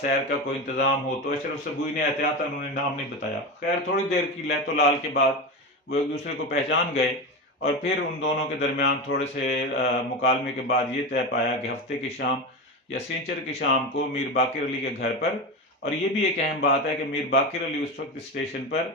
سیر کا کوئی انتظام ہو تو اشرف سبوئی نے احتیاطاً انہیں نام نہیں بتایا. خیر تھوڑی دیر کی لیت و لال کے بعد وہ ایک دوسرے کو پہچان گئے اور پھر ان دونوں کے درمیان تھوڑے سے مکالمے کے بعد یہ طے پایا کہ ہفتے کی شام یا سینچر کی شام کو میر باقر علی کے گھر پر. اور یہ بھی ایک اہم بات ہے کہ میر باقر علی اس وقت اسٹیشن پر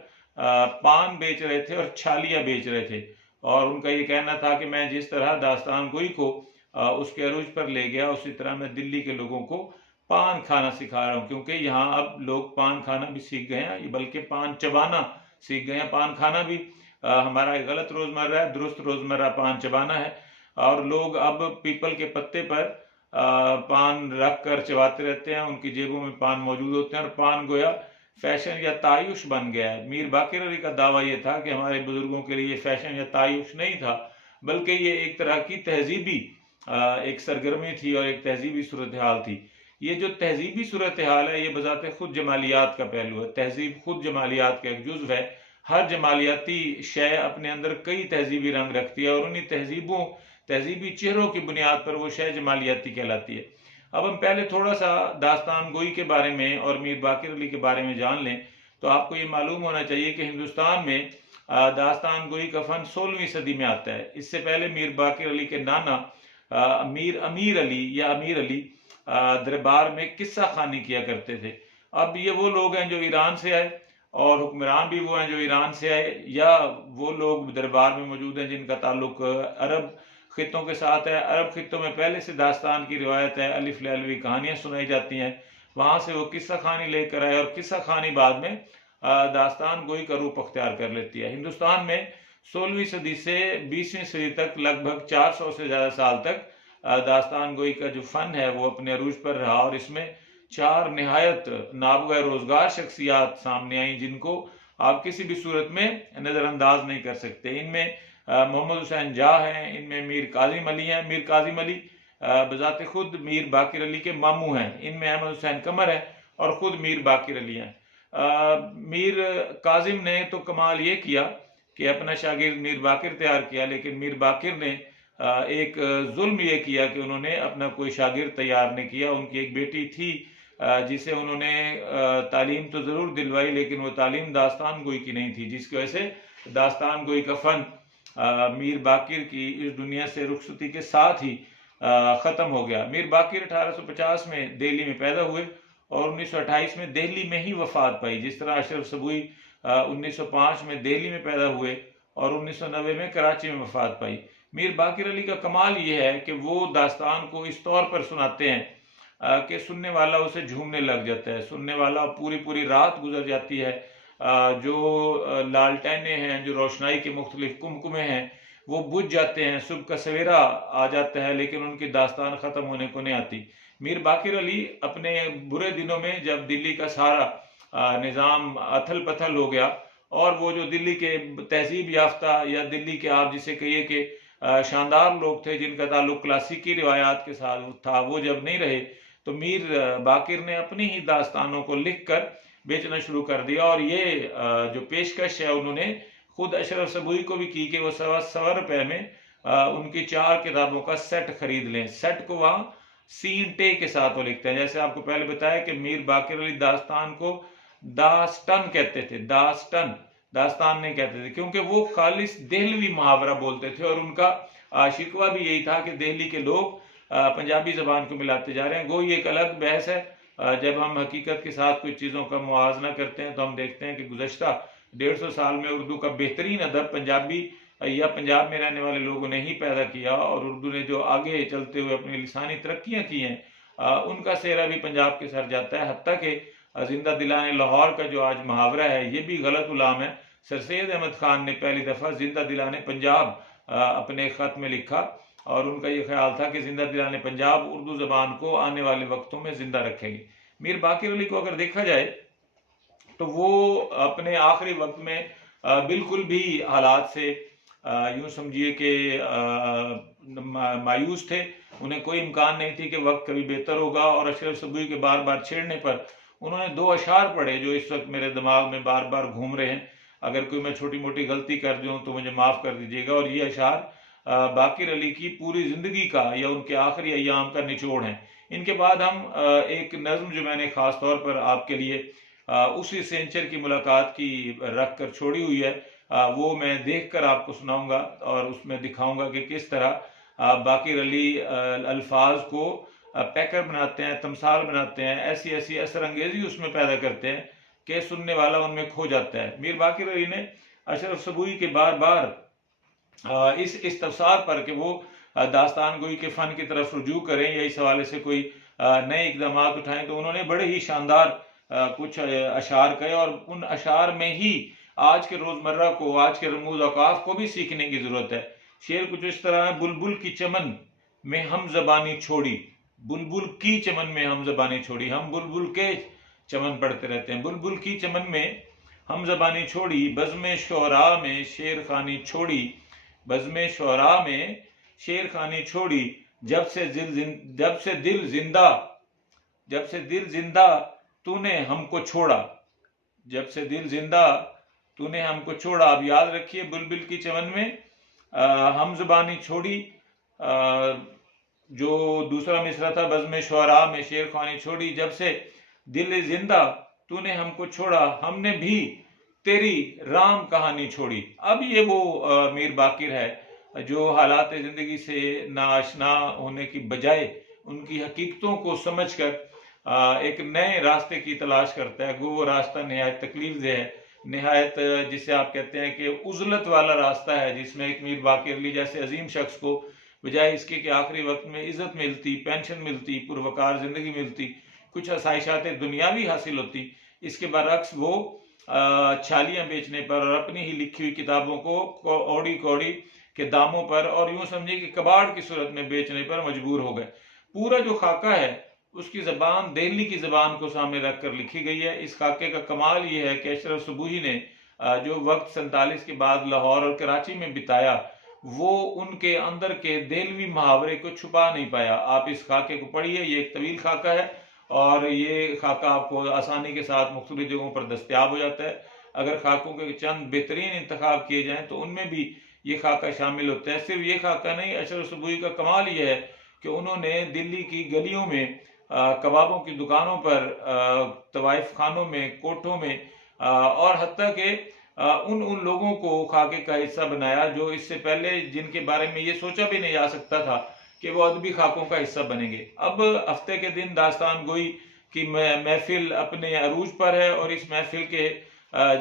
پان بیچ رہے تھے اور چھالیاں بیچ رہے تھے. اور ان کا یہ کہنا تھا کہ میں جس طرح داستان گوئی کو اس کے عروج پر لے گیا اسی طرح میں دلی کے لوگوں کو پان کھانا سکھا رہا ہوں، کیونکہ یہاں اب لوگ پان کھانا بھی سیکھ گئے ہیں، بلکہ پان چبانا سیکھ گئے ہیں. پان کھانا بھی ہمارا ایک غلط روزمرہ ہے، درست روزمرہ پان چبانا ہے. اور لوگ اب پیپل کے پتے پر پان رکھ کر چباتے رہتے ہیں، ان کی جیبوں میں پان موجود ہوتے ہیں اور پان گویا فیشن یا تعیش بن گیا ہے. میر باقر علی کا دعویٰ یہ تھا کہ ہمارے بزرگوں کے لیے فیشن یا تعیش نہیں تھا، بلکہ یہ ایک طرح کی تہذیبی ایک سرگرمی تھی اور ایک تہذیبی صورتحال تھی. یہ جو تہذیبی صورتحال ہے یہ بذات خود جمالیات کا پہلو ہے. تہذیب خود جمالیات کا ایک جزو ہے. ہر جمالیاتی شے اپنے اندر کئی تہذیبی رنگ رکھتی ہے اور انہی تہذیبی چہروں کی بنیاد پر وہ شے جمالیاتی کہلاتی ہے. اب ہم پہلے تھوڑا سا داستان گوئی کے بارے میں اور میر باقر علی کے بارے میں جان لیں تو آپ کو یہ معلوم ہونا چاہیے کہ ہندوستان میں داستان گوئی کا فن 16ویں صدی میں آتا ہے. اس سے پہلے میر باقر علی کے نانا امیر علی دربار میں قصہ خوانی کیا کرتے تھے. اب یہ وہ لوگ ہیں جو ایران سے آئے اور حکمران بھی وہ ہیں جو ایران سے آئے، یا وہ لوگ دربار میں موجود ہیں جن کا تعلق عرب خطوں کے ساتھ ہے. عرب خطوں میں پہلے سے داستان کی روایت ہے، الف لیلوی کہانیاں سنائی جاتی ہیں، وہاں سے وہ قصہ خوانی لے کر آئے اور قصہ خوانی بعد میں داستان گوئی کا روپ اختیار کر لیتی ہے. ہندوستان میں 16ویں صدی سے 20ویں صدی تک لگ بھگ 400 سے زیادہ سال تک داستان گوئی کا جو فن ہے وہ اپنے عروج پر رہا اور اس میں 4 نہایت نابغہ روزگار شخصیات سامنے آئیں جن کو آپ کسی بھی صورت میں نظر انداز نہیں کر سکتے. ان میں محمد حسین جاہ ہیں، ان میں میر کاظم علی ہیں. میر کاظم علی بذات خود میر باقر علی کے ماموں ہیں. ان میں احمد حسین قمر ہیں اور خود میر باقر علی ہیں. میر کاظم نے تو کمال یہ کیا کہ اپنا شاگرد میر باقر تیار کیا، لیکن میر باقر نے ایک ظلم یہ کیا کہ انہوں نے اپنا کوئی شاگرد تیار نہیں کیا. ان کی ایک بیٹی تھی جسے انہوں نے تعلیم تو ضرور دلوائی، لیکن وہ تعلیم داستان گوئی کی نہیں تھی، جس کی وجہ سے داستان گوئی کا فن میر باقر کی اس دنیا سے رخصتی کے ساتھ ہی ختم ہو گیا. میر باقر 1850 میں دہلی میں پیدا ہوئے اور 1928 میں دہلی میں ہی وفات پائی. جس طرح اشرف سبوئی 1905 میں دہلی میں پیدا ہوئے اور 1990 میں کراچی میں وفات پائی. میر باقر علی کا کمال یہ ہے کہ وہ داستان کو اس طور پر سناتے ہیں کہ سننے والا اسے جھومنے لگ جاتا ہے، سننے والا پوری رات گزر جاتی ہے. جو لالٹینیں ہیں، جو روشنائی کے مختلف کمکمے ہیں وہ بجھ جاتے ہیں، صبح کا سویرا آ جاتا ہے لیکن ان کی داستان ختم ہونے کو نہیں آتی. میر باقر علی اپنے برے دنوں میں جب دلی کا سارا نظام اتھل پتھل ہو گیا اور وہ جو دلی کے تہذیب یافتہ یا دلی کے آپ جسے کہیے کہ شاندار لوگ تھے جن کا تعلق کلاسیکی روایات کے ساتھ تھا، وہ جب نہیں رہے تو میر باقر نے اپنی ہی داستانوں کو لکھ کر بیچنا شروع کر دیا. اور یہ جو پیشکش ہے انہوں نے خود اشرف سبوئی کو بھی کی کہ وہ 125 روپے میں ان کی 4 کتابوں کا سیٹ خرید لیں. سیٹ کو وہاں سین ٹے کے ساتھ وہ لکھتے ہیں. جیسے آپ کو پہلے بتایا کہ میر باقر علی داستان کو داستان کہتے تھے، داستان نہیں کہتے تھے، کیونکہ وہ خالص دہلوی محاورہ بولتے تھے اور ان کا شکوہ بھی یہی تھا کہ دہلی کے لوگ پنجابی زبان کو ملاتے جا رہے ہیں. گوئی ایک الگ بحث ہے. جب ہم حقیقت کے ساتھ کچھ چیزوں کا موازنہ کرتے ہیں تو ہم دیکھتے ہیں کہ گزشتہ 150 سال میں اردو کا بہترین ادب پنجابی یا پنجاب میں رہنے والے لوگوں نے ہی پیدا کیا، اور اردو نے جو آگے چلتے ہوئے اپنی لسانی ترقیاں کی ہیں ان کا سہرا بھی پنجاب کے سر جاتا ہے. حتیٰ کہ زندہ دلان لاہور کا جو آج محاورہ ہے یہ بھی غلط غلام ہے. سر سید احمد خان نے پہلی دفعہ زندہ دلان پنجاب اپنے خط میں لکھا اور ان کا یہ خیال تھا کہ زندہ دلان پنجاب اردو زبان کو آنے والے وقتوں میں زندہ رکھے گی. میر باقر علی کو اگر دیکھا جائے تو وہ اپنے آخری وقت میں بالکل بھی حالات سے یوں سمجھیے کہ مایوس تھے. انہیں کوئی امکان نہیں تھی کہ وقت کبھی بہتر ہوگا، اور اشرف سبوئی کے بار بار چھیڑنے پر انہوں نے 2 اشعار پڑھے جو اس وقت میرے دماغ میں بار بار گھوم رہے ہیں. اگر کوئی میں چھوٹی موٹی غلطی کر دوں تو مجھے معاف کر دیجیے گا. اور یہ اشعار باقر علی کی پوری زندگی کا یا ان کے آخری ایام کا نچوڑ ہیں. ان کے بعد ہم ایک نظم جو میں نے خاص طور پر آپ کے لیے اسی سینچر کی ملاقات کی رکھ کر چھوڑی ہوئی ہے، وہ میں دیکھ کر آپ کو سناؤں گا اور اس میں دکھاؤں گا کہ کس طرح باقر علی الفاظ کو پیکر بناتے ہیں، تمثال بناتے ہیں، ایسی ایسی اثر انگیزی اس میں پیدا کرتے ہیں کہ سننے والا ان میں کھو جاتا ہے۔ میر باقر علی نے اشرف سبوئی کے بار بار اس استفسار پر کہ وہ داستان گوئی کے فن کی طرف رجوع کریں یا اس حوالے سے کوئی نئے اقدامات اٹھائیں، تو انہوں نے بڑے ہی شاندار کچھ اشعار کہے، اور ان اشعار میں ہی آج کے روزمرہ کو، آج کے رموز اوقاف کو بھی سیکھنے کی ضرورت ہے۔ شعر کچھ اس طرح ہے: بلبل کی چمن میں ہم زبانی چھوڑی، بلبل کی چمن میں ہم زبانی چھوڑی، ہم بلبل کے چمن پڑھتے رہتے ہیں۔ بلبل کی چمن میں ہم زبانی چھوڑی، بزم شعراء میں شعر خوانی چھوڑی، بزم شعراء میں شعر خوانی چھوڑی، جب سے دل زندہ تو نے ہم کو چھوڑا، جب سے دل زندہ تو نے ہم کو چھوڑا۔ اب یاد رکھیے، بلبل کی چمن میں ہم زبانی چھوڑی، جو دوسرا مصرع تھا، بزم شعراء میں شعر خوانی چھوڑی، جب سے دل زندہ تو نے ہم کو چھوڑا، ہم نے بھی تیری رام کہانی چھوڑی۔ اب یہ وہ میر باقر ہے جو حالات زندگی سے ناآشنا ہونے کی بجائے ان کی حقیقتوں کو سمجھ کر ایک نئے راستے کی تلاش کرتا ہے۔ وہ راستہ نہایت تکلیف دہ ہے، نہایت جسے آپ کہتے ہیں کہ عزلت والا راستہ ہے، جس میں ایک میر باقر علی جیسے عظیم شخص کو بجائے اس کے کہ آخری وقت میں عزت ملتی، پینشن ملتی، پروقار زندگی ملتی، کچھ آسائشات دنیاوی حاصل ہوتی، اس کے برعکس وہ چھالیاں بیچنے پر اور اپنی ہی لکھی ہوئی کتابوں کو اوڑی کوڑی کے داموں پر اور یوں سمجھے کہ کباڑ کی صورت میں بیچنے پر مجبور ہو گئے۔ پورا جو خاکہ ہے اس کی زبان دہلی کی زبان کو سامنے رکھ کر لکھی گئی ہے۔ اس خاکے کا کمال یہ ہے کہ اشرف سبوئی نے جو وقت 47 کے بعد لاہور اور کراچی میں بتایا، وہ ان کے اندر کے دہلوی محاورے کو چھپا نہیں پایا۔ آپ اس خاکے کو پڑھیے، یہ ایک طویل خاکہ ہے اور یہ خاکہ آپ کو آسانی کے ساتھ مختلف جگہوں پر دستیاب ہو جاتا ہے۔ اگر خاکوں کے چند بہترین انتخاب کیے جائیں تو ان میں بھی یہ خاکہ شامل ہوتا ہے۔ صرف یہ خاکہ نہیں، اشرف سبوئی کا کمال یہ ہے کہ انہوں نے دلی کی گلیوں میں، کبابوں کی دکانوں پر، طوائف خانوں میں، کوٹھوں میں اور حتیٰ کہ ان لوگوں کو خاکے کا حصہ بنایا جو اس سے پہلے جن کے بارے میں یہ سوچا بھی نہیں جا سکتا تھا کہ وہ ادبی خاکوں کا حصہ بنیں گے۔ اب ہفتے کے دن داستان گوئی کی محفل اپنے عروج پر ہے، اور اس محفل کے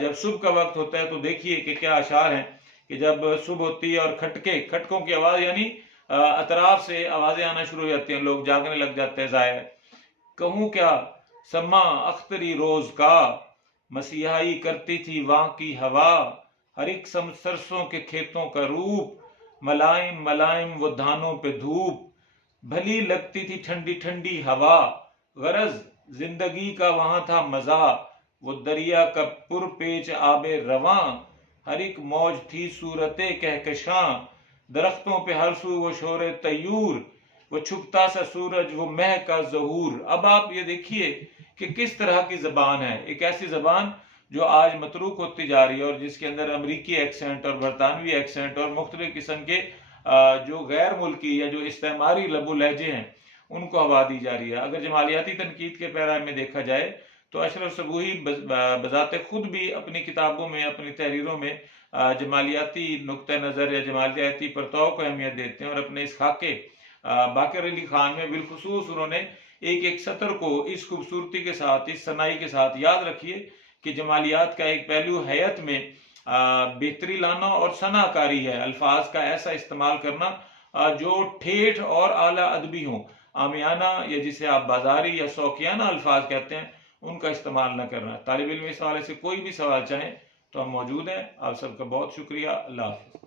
جب صبح کا وقت ہوتا ہے تو دیکھیے کہ کیا اشعار ہیں کہ جب صبح ہوتی ہے اور کھٹکوں کی آواز، یعنی اطراف سے آوازیں آنا شروع ہو جاتی ہیں، لوگ جاگنے لگ جاتے ہیں ظاہر۔ کہوں کیا سما اختری روز کا، مسیحائی کرتی تھی وہاں کی ہوا، ہر ایک سرسوں کے کھیتوں کا روپ، ملائم ملائم وہ دھانوں پہ دھوپ، بھلی لگتی تھی ٹھنڈی ٹھنڈی ہوا، غرض زندگی کا وہاں تھا مزہ، وہ دریا کا پر پیچ آب رواں، ہر ایک موج تھی صورت کہکشاں، درختوں پہ ہر سو وہ شور طیور، وہ چھپتا سا سورج وہ مہ کا ظہور۔ اب آپ یہ دیکھیے کہ کس طرح کی زبان ہے، ایک ایسی زبان جو آج متروک ہوتی جا رہی ہے اور جس کے اندر امریکی ایکسنٹ اور برطانوی ایکسنٹ اور مختلف قسم کے جو غیر ملکی یا جو استعماری لب و لہجے ہیں ان کو ہوا دی جا رہی ہے۔ اگر جمالیاتی تنقید کے پیرائے میں دیکھا جائے تو اشرف سبوئی بذات خود بھی اپنی کتابوں میں، اپنی تحریروں میں جمالیاتی نقطہ نظر یا جمالیاتی پرتو کو اہمیت دیتے ہیں، اور اپنے اس خاکے باقر علی خان میں بالخصوص انہوں نے ایک ایک سطر کو اس خوبصورتی کے ساتھ، اس صنائی کے ساتھ، یاد رکھیے کہ جمالیات کا ایک پہلو حیت میں بہتری لانا اور ثنا کاری ہے، الفاظ کا ایسا استعمال کرنا جو ٹھیٹھ اور اعلیٰ ادبی ہوں، عامیانہ یا جسے آپ بازاری یا شوقیانہ الفاظ کہتے ہیں ان کا استعمال نہ کرنا۔ طالب علم اس حوالے سے کوئی بھی سوال چاہیں تو ہم موجود ہیں۔ آپ سب کا بہت شکریہ۔ اللہ حافظ۔